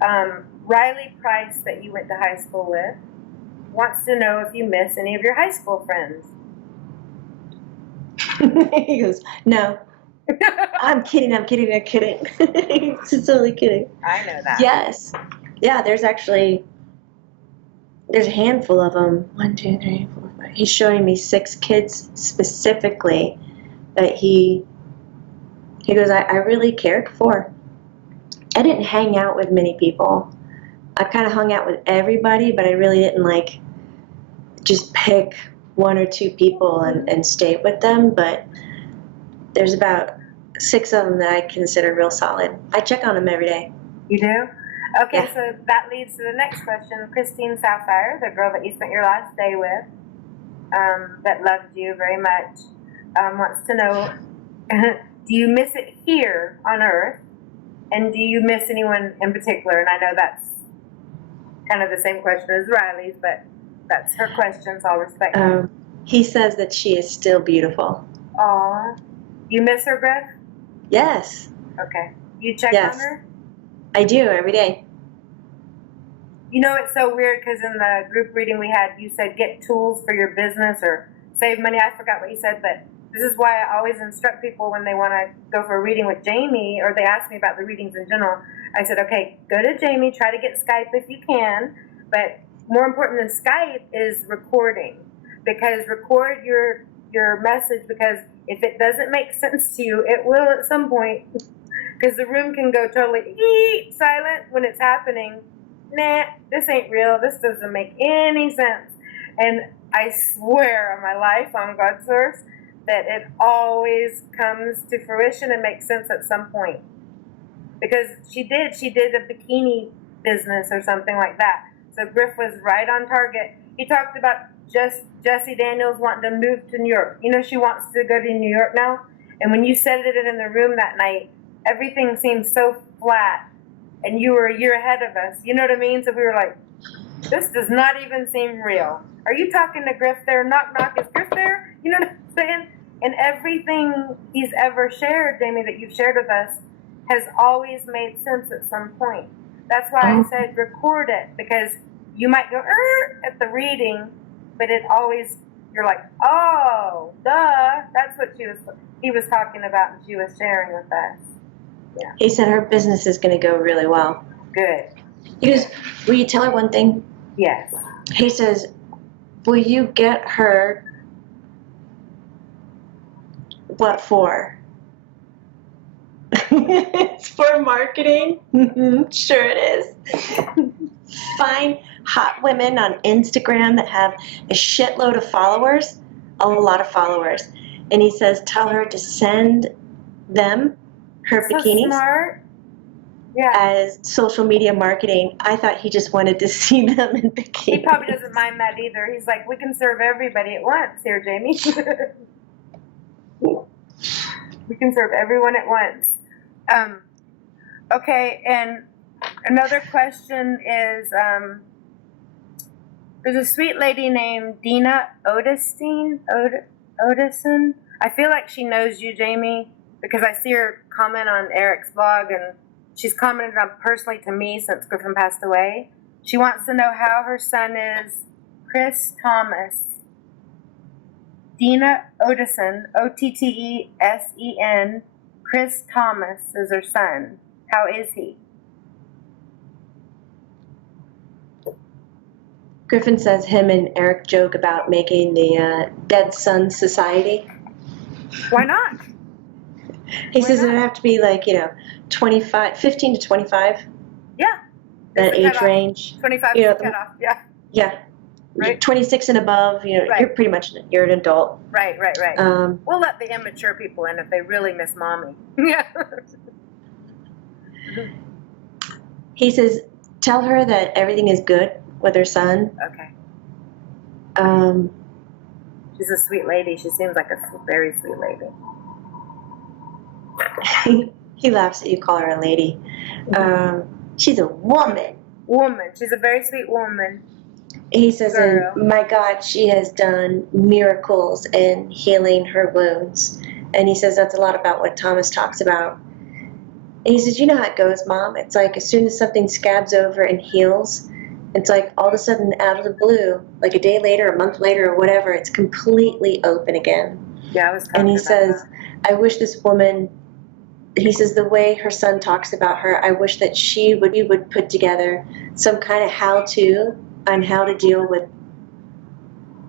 Riley Price, that you went to high school with, wants to know if you miss any of your high school friends. He goes, no. I'm kidding. He's totally kidding. I know that. Yes. Yeah, there's a handful of them. 1, 2, 3, 4, 5. He's showing me 6 kids specifically that he goes, I really cared for. I didn't hang out with many people. I kind of hung out with everybody, but I really didn't like just pick 1 or 2 people and stay with them. But there's about 6 of them that I consider real solid. I check on them every day. You do? Okay, Yeah. so that leads to the next question. Christine Sapphire, the girl that you spent your last day with, that loved you very much, wants to know, do you miss it here on Earth? And do you miss anyone in particular? And I know that's kind of the same question as Riley's, but that's her question, so I'll respect her. He says that she is still beautiful. Aw. You miss her, Griff? Yes. Okay. You check Yes. on her? I do, every day. You know, it's so weird because in the group reading we had, you said get tools for your business or save money. I forgot what you said, but this is why I always instruct people when they want to go for a reading with Jamie, or they ask me about the readings in general. I said, okay, go to Jamie, try to get Skype if you can, but more important than Skype is recording, because record your message, because if it doesn't make sense to you, it will at some point, because the room can go totally silent when it's happening. Nah, this ain't real. This doesn't make any sense. And I swear on my life, on God's source, that it always comes to fruition and makes sense at some point. Because she did a bikini business or something like that. So Griff was right on target. He talked about Jessie Daniels wanting to move to New York. You know, she wants to go to New York now. And when you said it in the room that night, everything seemed so flat. And you were a year ahead of us. You know what I mean? So we were like, this does not even seem real. Are you talking to Griff there? Knock, knock. Is Griff there? You know what I'm saying? And everything he's ever shared, Jamie, that you've shared with us, has always made sense at some point. That's why I said record it, because you might go at the reading, but it always, you're like, oh, duh. That's what he was talking about and she was sharing with us. Yeah. He said her business is going to go really well. Good. He goes, will you tell her one thing? Yes. He says, will you get her what for? It's for marketing. Sure it is. Find hot women on Instagram that have a shitload of followers, a lot of followers. And he says, tell her to send them her So bikinis smart. Yeah. as social media marketing. I thought he just wanted to see them in bikinis. He probably doesn't mind that either. He's like, we can serve everybody at once here, Jamie. We can serve everyone at once. Okay, and another question is, there's a sweet lady named Dina Odison. I feel like she knows you, Jamie, because I see her comment on Eric's blog, and she's commented on personally to me since Griffen passed away. She wants to know how her son is, Chris Thomas. Dina Odison, Ottesen, Chris Thomas is her son. How is he? Griffin says him and Eric joke about making the Dead Son Society. Why not? He says it would have to be like, 15 to 25. Yeah. That age range. 25 is the cutoff, yeah. Yeah. Right. 26 and above, Right. you're pretty much, you're an adult. Right. We'll let the immature people in if they really miss mommy. Yeah. He says, tell her that everything is good with her son. Okay. Um, She's a sweet lady. She seems like a very sweet lady. he laughs at you, call her a lady. She's a woman. She's a very sweet woman. He says, my God, she has done miracles in healing her wounds. And he says that's a lot about what Thomas talks about. And he says, you know how it goes, Mom. It's like as soon as something scabs over and heals, it's like all of a sudden out of the blue, like a day later, a month later, or whatever, it's completely open again. Yeah, I was talking And he about says, that. I wish this woman, he says, the way her son talks about her, I wish that she would put together some kind of how-to on how to deal with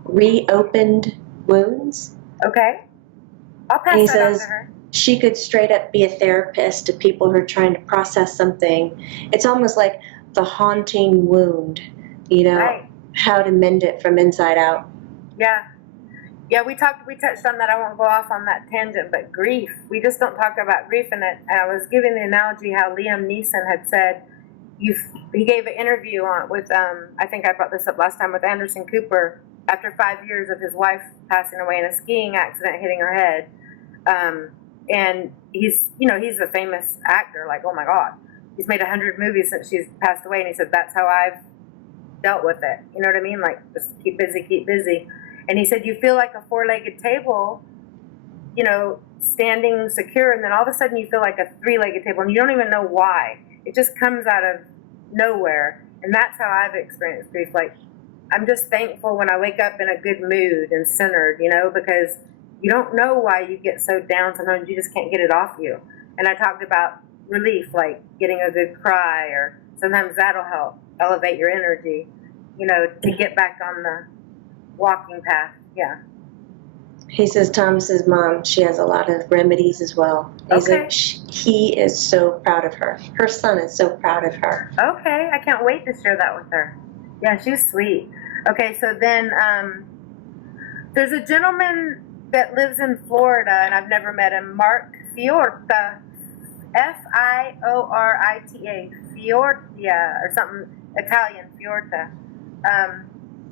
reopened wounds. Okay. I'll pass And he that on to says her. she could straight up be a therapist to people who are trying to process something. It's almost like the haunting wound, you know, Right. how to mend it from inside out. Yeah. Yeah, we touched on that. I won't go off on that tangent, but grief. We just don't talk about grief in it. And I was giving the analogy how Liam Neeson had said, he gave an interview with, I think I brought this up last time, with Anderson Cooper, after 5 years of his wife passing away in a skiing accident, hitting her head. And he's a famous actor, like, oh my God. He's made 100 movies since she's passed away, and he said, that's how I've dealt with it. You know what I mean? Like, just keep busy, keep busy. And he said, you feel like a four-legged table, you know, standing secure, and then all of a sudden you feel like a three-legged table, and you don't even know why. It just comes out of nowhere. And that's how I've experienced grief. Like, I'm just thankful when I wake up in a good mood and centered, you know, because you don't know why you get so down. Sometimes you just can't get it off you. And I talked about relief, like getting a good cry, or sometimes that'll help elevate your energy, you know, to get back on the walking path. Yeah. He says Thomas's mom, she has a lot of remedies as well. He's Okay. like, he is so proud of her. Her son is so proud of her. Okay, I can't wait to share that with her. Yeah, she's sweet. Okay, so then there's a gentleman that lives in Florida, and I've never met him, Mark Fiorta, Fiorita, Fiortia, or something Italian, Fiorta.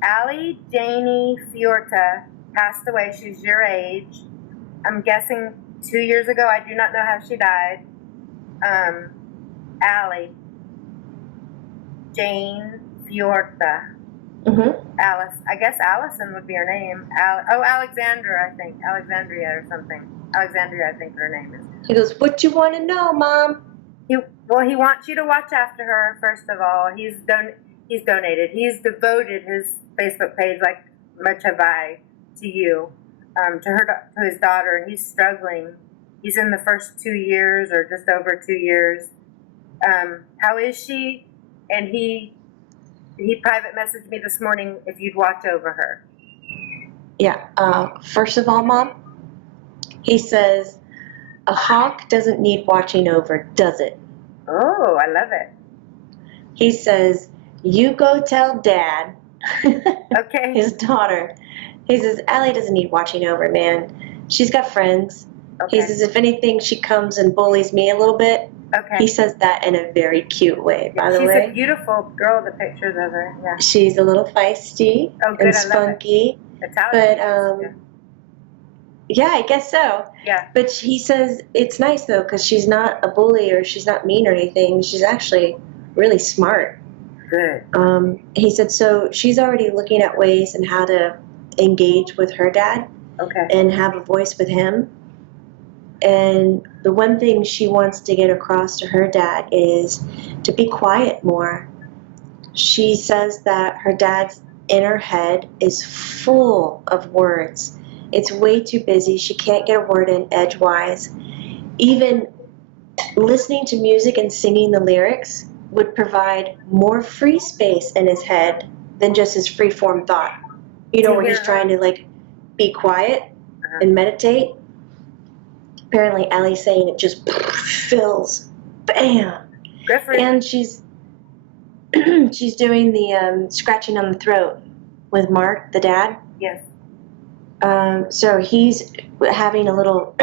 Allie Janie Fiorta passed away. She's your age. I'm guessing 2 years ago. I do not know how she died. Allie Jane Fiorta. Mm-hmm. Alice. I guess Allison would be her name. Alexandra, I think. Alexandria or something. Alexandria, I think her name is. He goes, what you want to know, Mom? He wants you to watch after her, first of all. He's donated. He's devoted his Facebook page, like much have I, to you, to his daughter, and he's struggling. He's in the first 2 years, or just over 2 years. How is she? And he private messaged me this morning if you'd watch over her. Yeah. First of all, Mom, he says, a hawk doesn't need watching over, does it? Oh, I love it. He says, you go tell Dad, Okay. his daughter. He says, Allie doesn't need watching over, man. She's got friends. Okay. He says, if anything, she comes and bullies me a little bit. Okay. He says that in a very cute way, by the way. She's a beautiful girl, the pictures of her. Yeah. She's a little feisty Oh, good. and I love it. spunky. Italian. But, yeah, I guess so. Yeah. But he says it's nice, though, because she's not a bully or she's not mean or anything. She's actually really smart. Good. He said, so she's already looking at ways and how to engage with her dad. Okay. And have a voice with him. And the one thing she wants to get across to her dad is to be quiet more. She says that her dad's inner head is full of words. It's way too busy. She can't get a word in edgewise. Even listening to music and singing the lyrics would provide more free space in his head than just his free-form thought. You know, where he's trying to, like, be quiet and meditate. Apparently, Allie's saying it just fills. Bam! Griffen. And she's doing the scratching on the throat with Mark, the dad. Yes. So he's having a little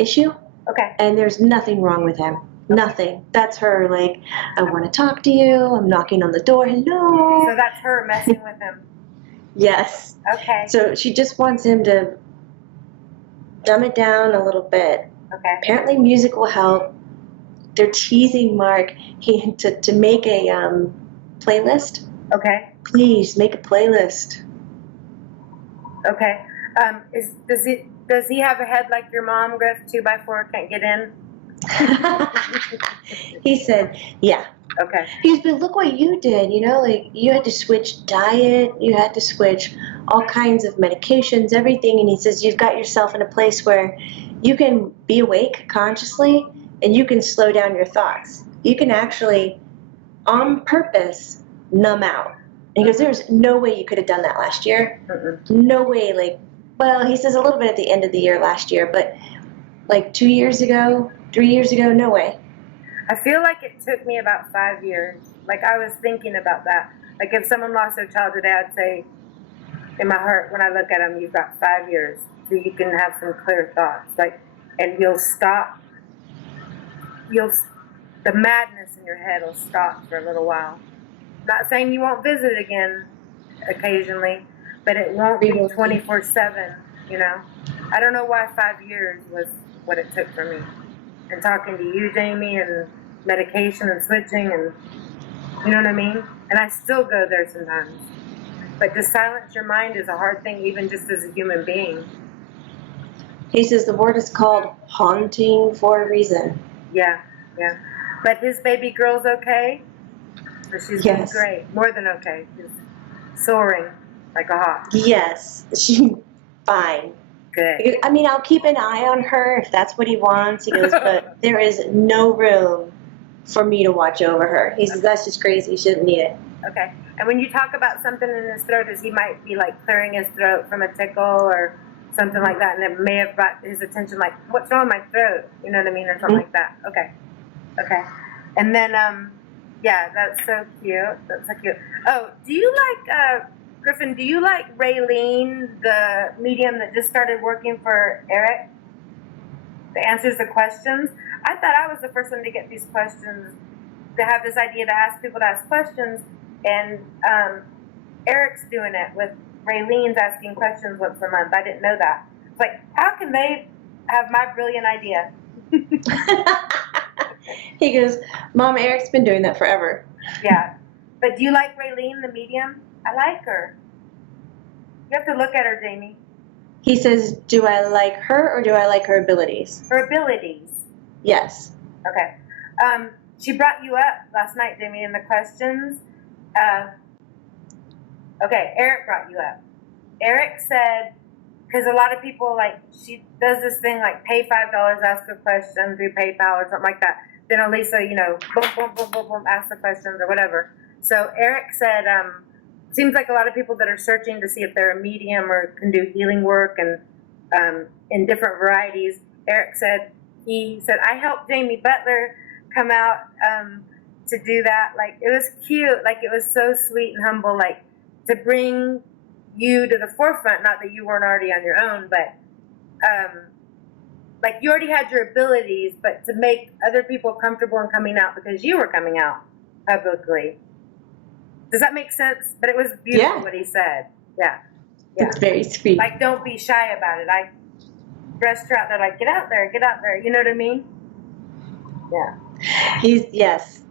issue. Okay. And there's nothing wrong with him. Nothing. That's her, like, I want to talk to you. I'm knocking on the door. Hello. So that's her messing with him. Yes. Okay. So she just wants him to dumb it down a little bit. Okay. Apparently music will help. They're teasing Mark to make a playlist. Okay. Please, make a playlist. Okay. Does he have a head like your mom, Griff? 2x4 can't get in? He said, yeah. Okay. He goes, but look what you did, you know, like you had to switch diet, you had to switch all kinds of medications, everything. And he says, you've got yourself in a place where you can be awake consciously and you can slow down your thoughts. You can actually, on purpose, numb out. And he goes, there's no way you could have done that last year. No way. Like, well, he says a little bit at the end of the year last year, but like 2 years ago, 3 years ago, no way. I feel like it took me about 5 years. Like I was thinking about that. Like if someone lost their child today, I'd say in my heart, when I look at them, you've got 5 years so you can have some clear thoughts. Like, and you'll stop. The madness in your head will stop for a little while. Not saying you won't visit again occasionally, but it won't be 24/7, you know. I don't know why 5 years was what it took for me. And talking to you, Jamie, and medication and switching, and you know what I mean? And I still go there sometimes. But to silence your mind is a hard thing, even just as a human being. He says the word is called haunting for a reason. Yeah, yeah. But his baby girl's okay? So she's doing great. More than okay. She's soaring like a hawk. Yes, she's fine. Good. I mean, I'll keep an eye on her if that's what he wants. He goes, but there is no room for me to watch over her. He says, that's just crazy. She doesn't need it. Okay. And when you talk about something in his throat, as he might be like clearing his throat from a tickle or something like that, and it may have brought his attention, like, what's wrong with my throat? You know what I mean? Or something like that. Okay. Okay. And then, yeah, that's so cute. That's so cute. Oh, do you like, Griffin, do you like Raylene, the medium that just started working for Eric, that answers the questions? I thought I was the first one to get these questions, to have this idea to ask people to ask questions, and Eric's doing it with Raylene's asking questions once a month. I didn't know that. It's like, how can they have my brilliant idea? He goes, Mom, Eric's been doing that forever. Yeah. But do you like Raylene, the medium? I like her. You have to look at her, Jamie. He says, do I like her or do I like her abilities? Her abilities. Yes. Okay. She brought you up last night, Jamie, in the questions. Okay, Eric brought you up. Eric said, because a lot of people, like, she does this thing, like, pay $5, ask a question through PayPal or something like that. Then Elisa, you know, boom, boom, boom, boom, boom, ask the questions or whatever. So Eric said, seems like a lot of people that are searching to see if they're a medium or can do healing work and in different varieties. Eric said, I helped Jamie Butler come out to do that. Like, it was cute. Like, it was so sweet and humble, like, to bring you to the forefront. Not that you weren't already on your own, but like, you already had your abilities, but to make other people comfortable in coming out because you were coming out publicly. Does that make sense? But it was beautiful what he said. Yeah. It's very sweet. Like, don't be shy about it. I dressed her out there, like, get out there, you know what I mean? Yeah. Yes.